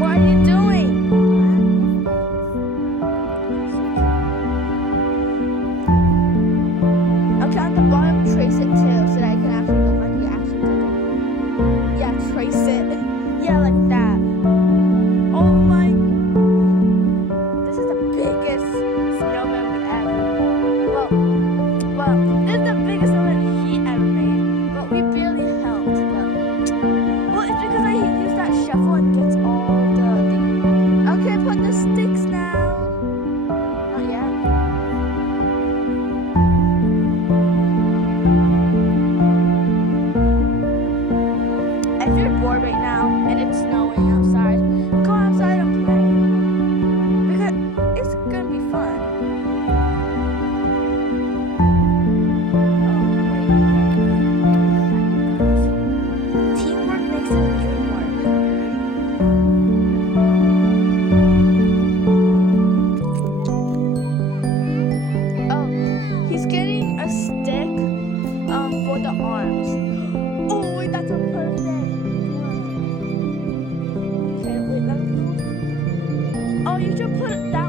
What are you doing? Okay, on the bottom, trace it too, so that I can actually look like you actually did it. Yeah, trace it. Yeah, like that. Oh my. This is the biggest snowman we ever. Well, this is the biggest snowman he ever made, but we barely helped. Well, it's because I use that shovel and gets all the things. Okay, put the sticks now. Not yet. If you're bored right now and it's snowing outside, go outside and play. Because it's gonna be fun. Oh, wait. Teamwork makes the dream work. Oh, he's getting a stick for the arms. Oh, wait, that's a perfect one. Okay, wait, let me. Oh, you should put that